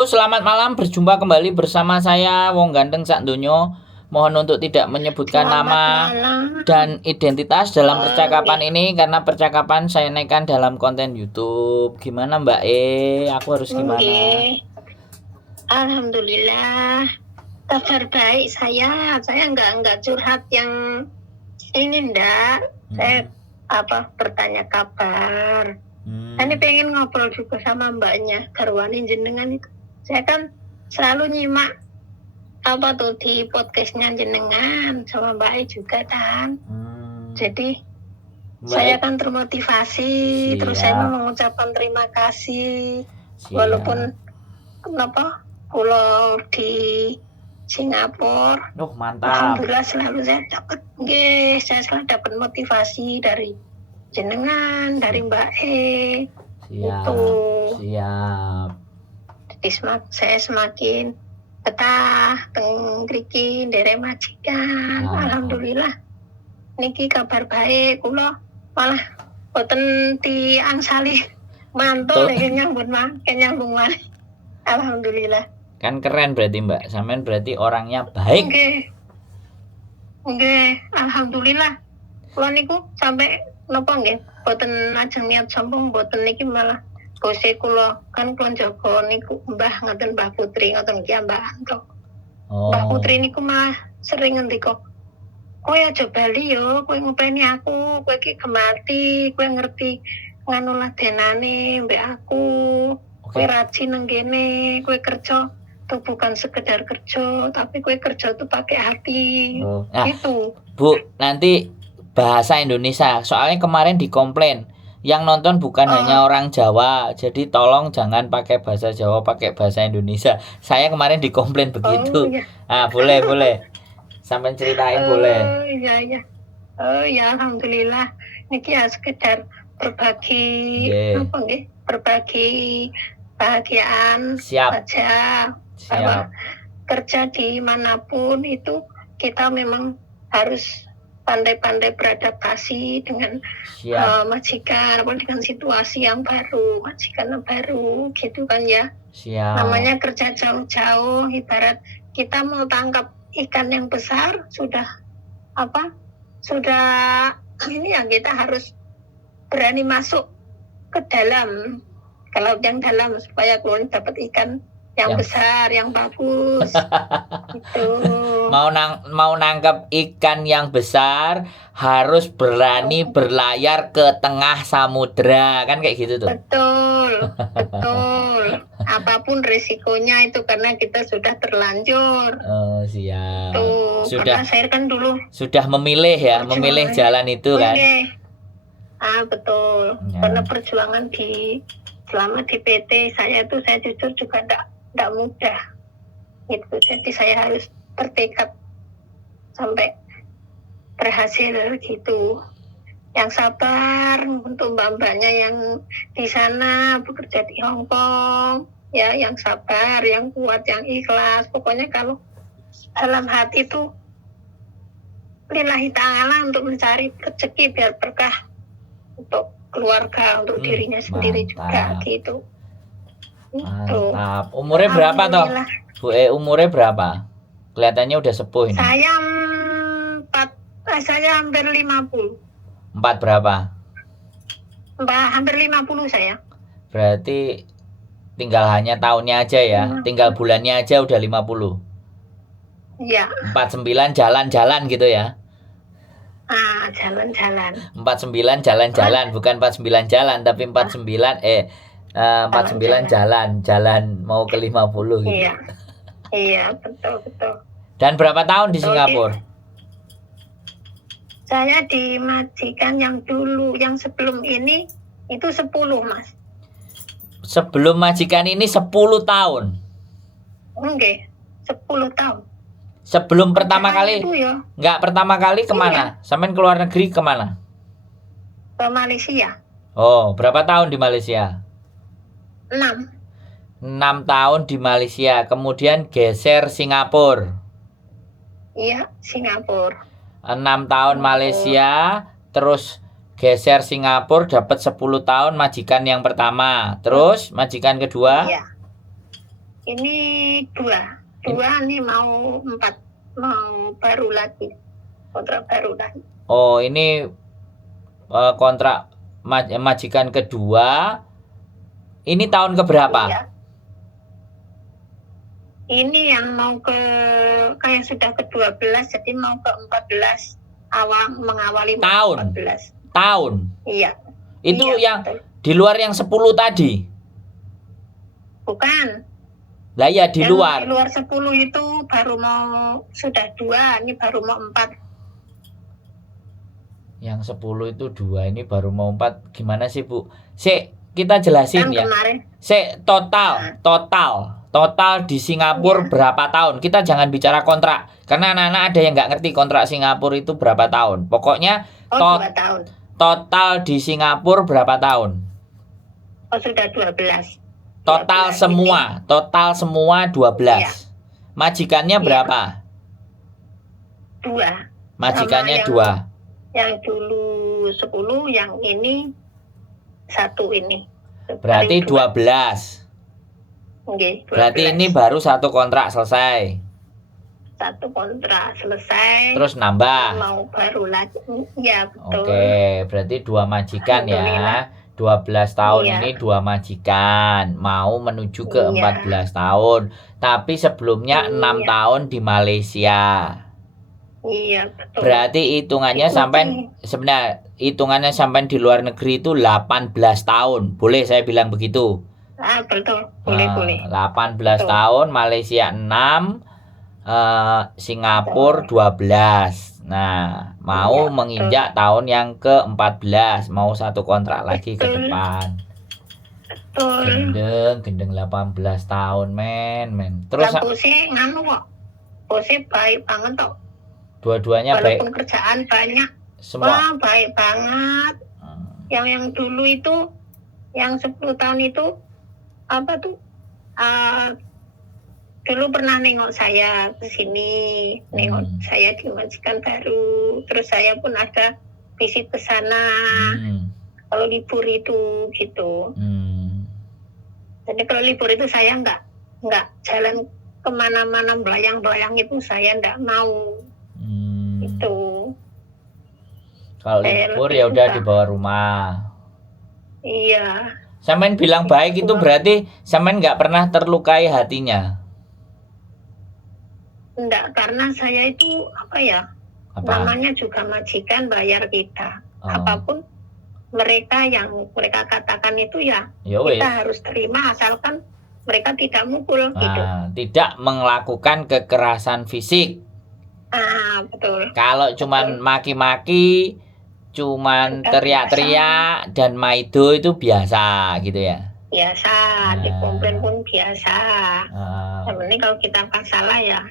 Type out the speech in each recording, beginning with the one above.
Selamat malam, berjumpa kembali bersama saya Wong Ganteng Sak Donyo. Mohon untuk tidak menyebutkan Selamat nama malam. dan identitas dalam percakapan Oke. ini karena percakapan saya naikkan dalam konten YouTube. Gimana Mbak Aku harus gimana? Oke. Alhamdulillah. Kabar baik saya. Saya enggak curhat yang ini ndak. Saya bertanya kabar. Ini pengen ngobrol juga sama mbaknya, garwani jenengan itu. Saya kan selalu nyimak di podcastnya jenengan sama Mbak E juga kan. Jadi saya kan termotivasi, terus saya mau mengucapkan terima kasih. Walaupun pulau di Singapura. Mantap. Alhamdulillah selalu saya selalu dapat motivasi dari jenengan, dari Mbak E. Siap. Jadi saya semakin betah tengriki derek majikan. Alhamdulillah niki kabar baik kula malah boten diangsali mantul nyambung malih. Alhamdulillah. Kan keren berarti Mbak, sampean berarti orangnya baik. Nggih, alhamdulillah. Kula niku sampai napa nggih, boten ajeng niat sombong, boten niki malah bose kula kan kula jaga niku Mbah Putri ngoten iki Mbah Anto. Mbah Putri niku mah sering ngendika, kowe aja bali yo, kowe ngopeni aku, kowe iki gemati, kowe ngerti nganu ladenane mbek aku. Kowe rajin nang kene, kowe kerja tuh bukan sekedar kerja, tapi kowe kerja tuh pakai hati. Gitu. Bu, nanti bahasa Indonesia. Soalnya kemarin dikomplain yang nonton bukan hanya orang Jawa, jadi tolong jangan pakai bahasa Jawa, pakai bahasa Indonesia. Saya kemarin dikomplain begitu. Iya. Boleh. Sampai ceritain boleh. Iya. Ya alhamdulillah. Niki ya sekedar berbagi berbagi bahagiaan saja. Bahwa kerja dimanapun itu kita memang harus pandai-pandai beradaptasi dengan majikan, dengan situasi yang baru, majikan yang baru, gitu kan ya. Namanya kerja jauh-jauh, ibarat kita mau tangkap ikan yang besar sudah ini ya kita harus berani masuk ke dalam laut yang dalam supaya keluar dapat ikan yang besar, yang bagus. Gitu. Mau nangkap ikan yang besar harus berani berlayar ke tengah samudra, kan kayak gitu tuh. Betul. Apapun risikonya itu karena kita sudah terlanjur. Siap. Karena saya kan dulu sudah memilih memilih jalan itu kan. Betul. Karena perjuangan selama di PT saya jujur juga tidak mudah gitu. Jadi saya harus bertekad sampai berhasil gitu. Yang sabar untuk mbak-mbaknya yang di sana bekerja di Hong Kong ya, yang sabar, yang kuat, yang ikhlas. Pokoknya kalau dalam hati itu lillahi ta'ala untuk mencari rezeki biar berkah untuk keluarga, untuk dirinya sendiri juga gitu. Mantap. Umurnya berapa toh? Bu umurnya berapa? Kelihatannya udah sepuh ini. Saya hampir 50. 4 berapa? Hampir 50 saya. Berarti tinggal hanya tahunnya aja ya. Tinggal bulannya aja udah 50. Iya. 49 jalan-jalan gitu ya. Jalan-jalan. 49 jalan-jalan, bukan 49 jalan tapi 49 jalan mau ke 50 gitu. Iya, betul. Dan berapa tahun di Singapura? Saya di majikan yang dulu, yang sebelum ini itu 10, Mas. Sebelum majikan ini 10 tahun? Oke, 10 tahun. Sebelum pertama kali? Enggak, pertama kali kemana? Sampai ke luar negeri kemana? Ke Malaysia. Berapa tahun di Malaysia? 6 tahun di Malaysia, kemudian geser Singapura. Iya, Singapura. 6 tahun Malaysia, terus geser Singapura, dapat 10 tahun majikan yang pertama. Terus majikan kedua? Iya. Ini dua nih mau 4, mau baru lagi, kontrak baru lagi. Oh, ini kontrak majikan kedua. Ini tahun keberapa? Iya. Ini yang mau kayak sudah ke-12, jadi mau ke-14, mengawali Tahun. 14. Tahun. Iya. Itu Iya, yang betul. di luar yang 10 tadi. Bukan. Lah ya di Yang luar. Di luar 10 itu baru mau sudah 2, ini baru mau 4. Yang 10 itu 2, ini baru mau 4. Gimana sih, Bu? Kita jelasin Kan ya. kemarin. Total di Singapura berapa tahun? Kita jangan bicara kontrak, karena anak-anak ada yang nggak ngerti kontrak Singapura itu berapa tahun. Pokoknya 2 tahun. total di Singapura berapa tahun? Oh, sudah 12. Total 12 semua, ini. total semua 12. Iya. Majikannya Iya. berapa? 2. Majikannya Sama 2. Yang dulu 10, yang ini 1 ini. Berarti Paling 2. 12. Oke, 12. Berarti ini baru 1 kontrak selesai. 1 kontrak selesai. Terus nambah. Mau baru lagi. Ya, betul. Oke, berarti 2 majikan ya. Alhamdulillah. 12 tahun Iya. ini 2 majikan. Mau menuju ke Iya. 14 tahun. Tapi sebelumnya Iya. 6 tahun di Malaysia. Iya, betul. Berarti hitungannya Itu sampai sebenarnya hitungannya sampai di luar negeri itu 18 tahun. Boleh saya bilang begitu? Betul. Boleh. 18 Betul. tahun, Malaysia 6, Singapura 12. Nah, mau Iya, menginjak tahun yang ke-14, mau 1 kontrak lagi ke Betul. depan. Betul. Gendeng 18 tahun, men. Terus Lah, bosnya nganu kok. Bosnya baik banget kok. dua-duanya baik Walaupun kerjaan banyak. semua. Wah, baik banget. Yang dulu itu, yang 10 tahun itu, apa tuh? Dulu pernah nengok saya ke sini, nengok saya di majikan baru. Terus saya pun ada visit ke sana. Kalau libur itu gitu. Jadi kalau libur itu saya nggak jalan kemana-mana belayang-belayang itu saya nggak mau. Itu. Kalau libur ya udah di bawah rumah. Iya. Sampean bilang baik itu berarti sampean nggak pernah terlukai hatinya. Enggak, karena saya itu namanya juga majikan bayar kita. Apapun mereka yang mereka katakan itu ya kita harus terima asalkan mereka tidak mukul gitu. Tidak melakukan kekerasan fisik. Betul. Kalau cuman maki-maki, cuman teriak-teriak dan maido itu biasa gitu ya. Biasa, dikomplain pun biasa. Yang penting kalau kita pas salah ya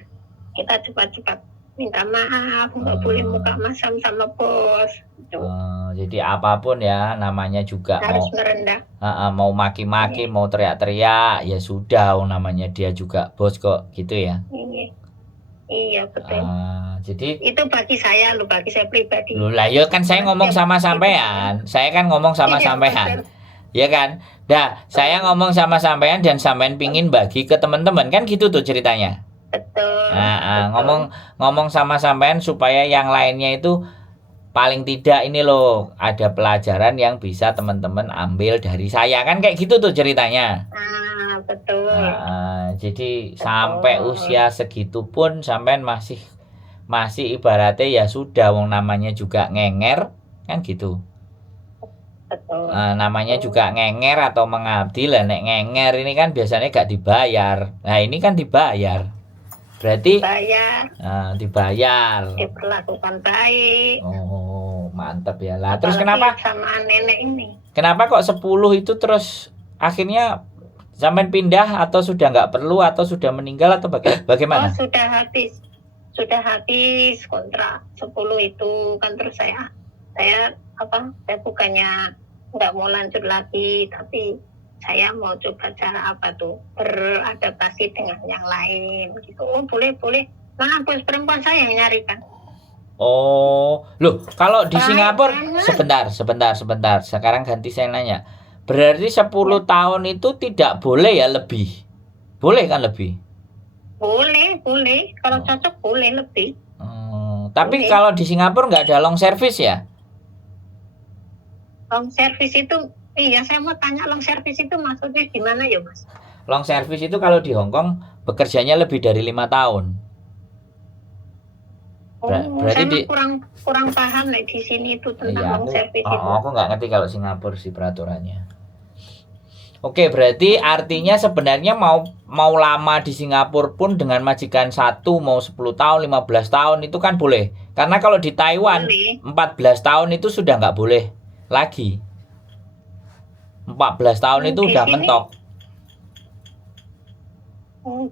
kita cepat-cepat minta maaf, nggak boleh muka masam sama bos. Gitu. Jadi apapun ya namanya juga harus merendah. Mau maki-maki, mau teriak-teriak ya sudah, namanya dia juga bos kok gitu ya. Iya betul. Jadi itu bagi saya pribadi. Lah ya kan saya ngomong sama sampean. Saya kan ngomong sama sampean. Ya kan? Nah, saya ngomong sama sampean dan sampean pingin bagi ke teman-teman kan gitu tuh ceritanya. Betul. Ngomong sama sampean supaya yang lainnya itu paling tidak ini loh ada pelajaran yang bisa teman-teman ambil dari saya kan kayak gitu tuh ceritanya. Betul. Jadi sampai usia segitu pun sampean masih ibaratnya ya sudah, wong namanya juga ngenger kan gitu. Betul. Namanya juga ngenger atau mengabdi lah. Nek ngenger ini kan biasanya gak dibayar. Nah ini kan dibayar. Berarti dibayar. Diperlakukan baik. Oh mantap ya lah. Terus kenapa sama nenek ini? Kenapa kok 10 itu terus akhirnya sampai pindah atau sudah nggak perlu atau sudah meninggal atau bagaimana? Sudah habis kontrak 10 itu kan. Terus saya bukannya nggak mau lanjut lagi, tapi saya mau coba cara beradaptasi dengan yang lain gitu. Oh boleh mana bos perempuan saya yang nyarikan. Oh loh, kalau di Singapura sebentar sekarang ganti saya nanya, berarti 10 tahun itu tidak boleh ya lebih? Boleh kan lebih? Boleh. Kalau Oh. cocok boleh lebih. Tapi Boleh. kalau di Singapura nggak ada long service ya? Long service itu, iya saya mau tanya long service itu maksudnya gimana ya Mas? Long service itu kalau di Hong Kong bekerjanya lebih dari 5 tahun. Berarti Saya di kurang paham nih di sini itu tentang iya long service itu. aku nggak ngerti kalau Singapura sih peraturannya. Oke, berarti artinya sebenarnya mau lama di Singapura pun dengan majikan satu mau 10 tahun, 15 tahun itu kan boleh. Karena kalau di Taiwan Boleh. 14 tahun itu sudah nggak boleh lagi. 14 tahun itu Di udah sini, mentok.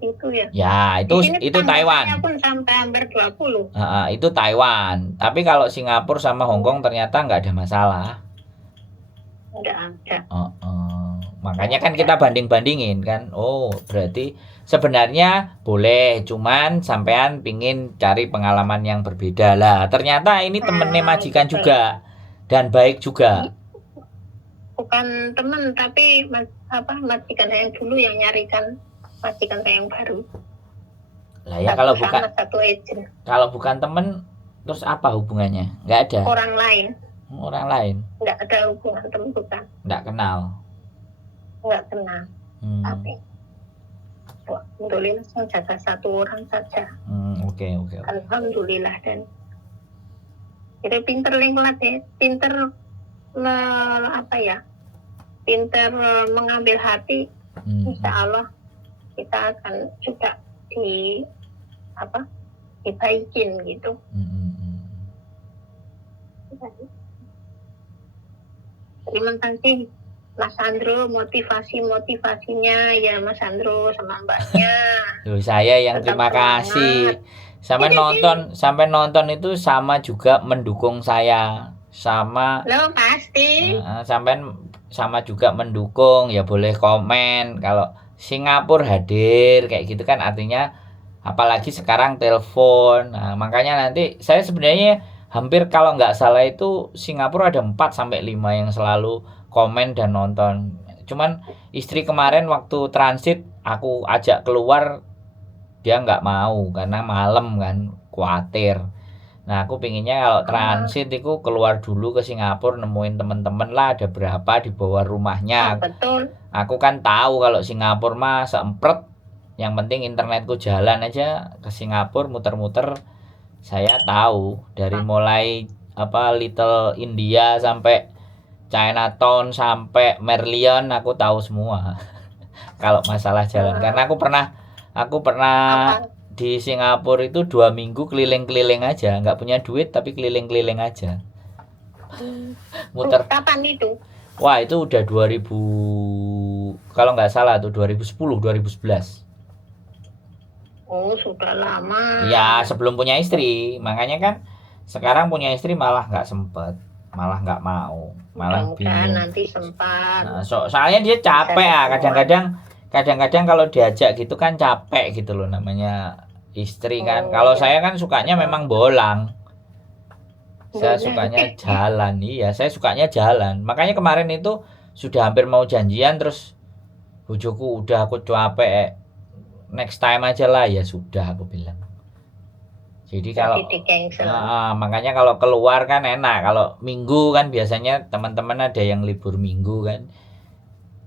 gitu ya. Ya, Di sini itu tetangga saya Taiwan. pun sampai hampir 20. Itu Taiwan. Tapi kalau Singapura sama Hong Kong ternyata nggak ada masalah. Nggak ada. Makanya kan kita banding-bandingin kan. Oh, berarti sebenarnya boleh, cuman sampean pingin cari pengalaman yang berbeda lah. Ternyata ini temennya majikan Betul. juga dan baik juga. Bukan teman, tapi majikan saya yang dulu yang nyarikan majikan saya yang baru. Lah ya kalau bukan satu agent. Kalau bukan temen, terus apa hubungannya? Nggak ada. Orang lain. Orang lain. Nggak ada hubungan teman, bukan. Nggak kenal. Nggak kenal. Tapi alhamdulillah saya jaga satu orang saja. Oke. Alhamdulillah. Dan jadi pinter lingkungan ya, pinter pinter mengambil hati. Insya Allah kita akan juga dibaikin gitu. Terima kasih Mas Andro, motivasinya ya Mas Andro sama Mbaknya. Loh, saya yang terima kasih. Sampai nonton itu sama juga mendukung saya. Sama Loh pasti. Sampai sama juga mendukung, ya boleh komen kalau Singapura hadir kayak gitu kan, artinya apalagi sekarang telepon. Nah, makanya nanti saya sebenarnya hampir kalau nggak salah itu Singapura ada 4 sampai 5 yang selalu komen dan nonton. Cuman istri kemarin waktu transit aku ajak keluar dia nggak mau karena malam kan, khawatir. Nah aku pinginnya kalau transit itu keluar dulu ke Singapura, nemuin temen-temen lah ada berapa di bawah rumahnya. Betul. Aku kan tahu kalau Singapura mah seempret, yang penting internetku jalan aja ke Singapura muter-muter. Saya tahu dari mulai Little India sampai Chinatown sampai Merlion aku tahu semua. Kalau masalah jalan karena aku pernah di Singapura itu 2 minggu keliling-keliling aja, nggak punya duit tapi keliling-keliling aja. Muter. Kapan itu? Wah itu udah 2000 kalau nggak salah tuh 2010 2011. Oh sudah lama. Ya sebelum punya istri, makanya kan sekarang punya istri malah nggak sempet, malah nggak mau, malah bingung. Nanti sempat. Nah, soalnya dia capek ya kadang-kadang kalau diajak gitu kan capek gitu loh, namanya istri kan. Kalau saya kan sukanya memang bolang. Saya sukanya jalan. Iya, saya sukanya jalan. Makanya kemarin itu sudah hampir mau janjian terus bojoku udah aku capek. Next time aja lah, ya sudah aku bilang. Jadi kalau makanya kalau keluar kan enak. Kalau minggu kan biasanya teman-teman ada yang libur minggu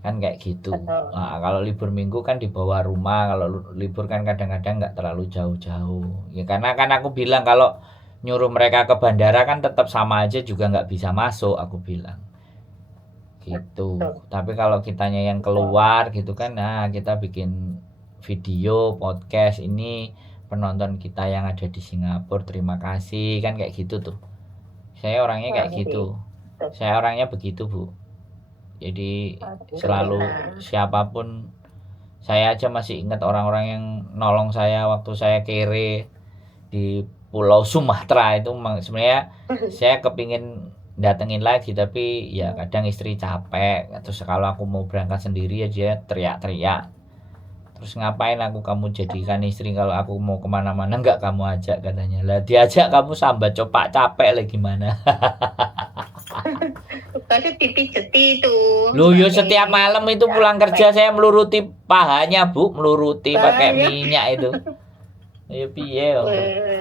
kan kayak gitu. Nah, kalau libur minggu kan di bawah rumah, kalau libur kan kadang-kadang nggak terlalu jauh-jauh. Ya karena kan aku bilang kalau nyuruh mereka ke bandara kan tetap sama aja juga nggak bisa masuk, aku bilang gitu. Tapi kalau kitanya yang keluar gitu kan, nah kita bikin video podcast ini penonton kita yang ada di Singapura, terima kasih kan kayak gitu tuh. Saya orangnya kayak gitu. Saya orangnya begitu, Bu. Jadi selalu siapapun, saya aja masih ingat orang-orang yang nolong saya waktu saya kere di Pulau Sumatera itu. Sebenarnya saya kepingin datengin lagi tapi ya kadang istri capek. Terus kalau aku mau berangkat sendiri ya dia teriak-teriak. Terus ngapain kamu jadikan istri kalau aku mau kemana-mana nggak kamu ajak, katanya. Lah diajak kamu sambat copak capek lah gimana. Pasti dipijeti itu. Loh, yo Pakai setiap malam itu pulang kerja saya meluruti pahanya, Bu, meluruti pakai Bahaya. minyak itu. Ya piye yo,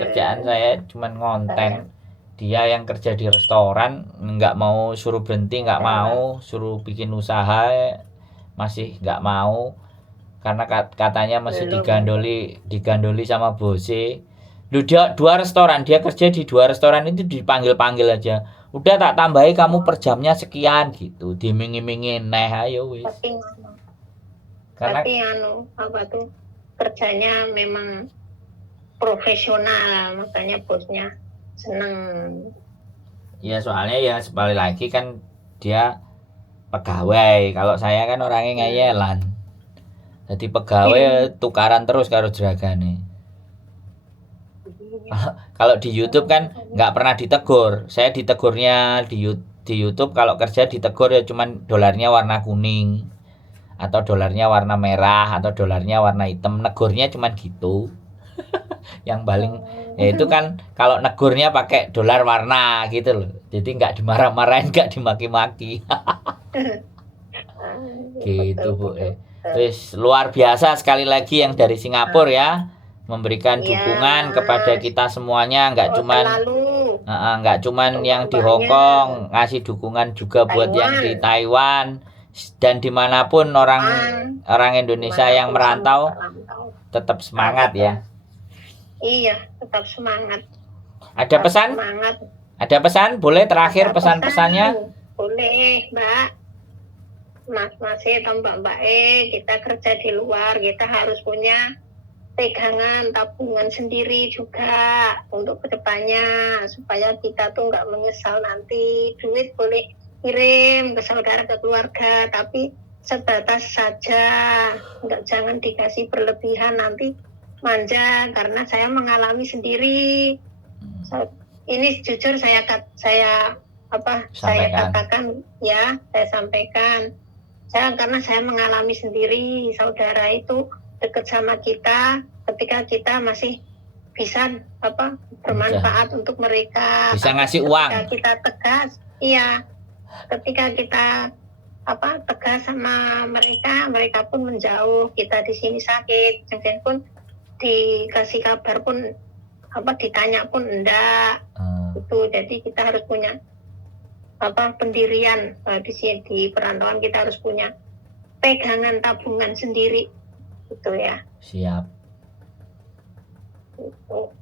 kerjaan saya cuman ngonten. Dia yang kerja di restoran nggak mau suruh berhenti, nggak mau suruh bikin usaha, masih nggak mau karena katanya masih digandoli sama bose. Lu dia dua restoran, dia kerja di dua restoran itu dipanggil-panggil aja. Udah tak tambahi kamu per jamnya sekian gitu, dimingi-mingi neh ayo wis. Tapi apa tuh kerjanya memang profesional, makanya bosnya seneng. Ya soalnya ya sekali lagi kan dia pegawai, kalau saya kan orangnya ngayelan. Jadi pegawai tukaran terus karo jeragane. Kalau di YouTube kan nggak pernah ditegur. Saya ditegurnya di YouTube kalau kerja ditegur ya cuman dolarnya warna kuning atau dolarnya warna merah atau dolarnya warna hitam. Negurnya cuman gitu. Yang paling ya itu kan kalau negurnya pakai dolar warna gitu loh. Jadi nggak dimarah-marahin, nggak dimaki-maki. Gitu Bu. Terus luar biasa sekali lagi yang dari Singapura ya, memberikan dukungan kepada kita semuanya, nggak cuman yang di Hong Kong, ngasih dukungan juga buat yang di Taiwan dan dimanapun orang Indonesia yang merantau tetap semangat ya. Iya, tetap semangat. Ada pesan? Semangat. Ada pesan? Boleh terakhir pesan-pesannya? Boleh, Mbak. Mas atau Mbak kita kerja di luar, kita harus punya pegangan tabungan sendiri juga untuk kedepannya supaya kita tuh nggak menyesal nanti. Duit boleh kirim ke saudara, ke keluarga, tapi sebatas saja, jangan dikasih berlebihan nanti manja, karena saya mengalami sendiri. Ini jujur saya katakan ya, saya sampaikan. Karena saya mengalami sendiri, saudara itu dekat sama kita ketika kita masih bisa bermanfaat untuk mereka. Bisa ngasih uang. Ketika kita tegas, iya. Ketika kita tegas sama mereka pun menjauh. Kita di sini sakit, jangan pun dikasih kabar pun ditanya pun enggak. Itu jadi kita harus punya pendirian di sini, di perantauan kita harus punya pegangan tabungan sendiri gitu ya. Siap. Gitu.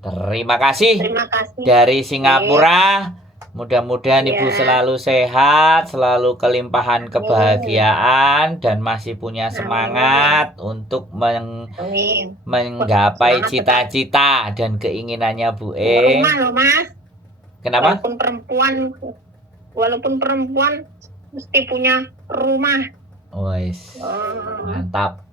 Terima kasih dari Singapura. Mudah-mudahan Ibu selalu sehat, selalu kelimpahan kebahagiaan dan masih punya semangat untuk menggapai cita-cita dan keinginannya Bu Rumah loh Mas. Kenapa? Walaupun perempuan mesti punya rumah. Mantap.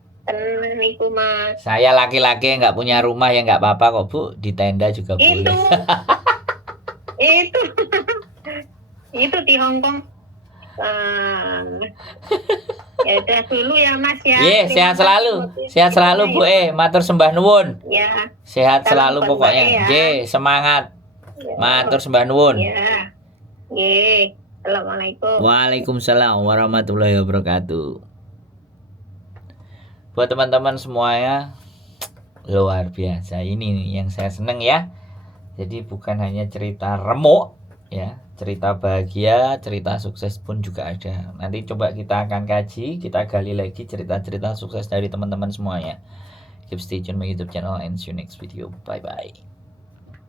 Niku Mas. Saya laki-laki yang nggak punya rumah ya nggak apa-apa kok Bu, di tenda juga boleh. Itu di Hong Kong. Ya udah dulu ya Mas ya. Sehat selalu Bu. Matur sembah nuwun. Ya. Sehat selalu pokoknya. Semangat. Matur sembah nuwun. Ya. Assalamualaikum. Waalaikumsalam warahmatullahi wabarakatuh. Buat teman-teman semuanya, luar biasa. Ini nih yang saya seneng ya. Jadi bukan hanya cerita remuk ya, cerita bahagia, cerita sukses pun juga ada. Nanti coba kita akan kaji, kita gali lagi cerita-cerita sukses dari teman-teman semuanya. Keep stay tune my YouTube channel and see you next video. Bye bye.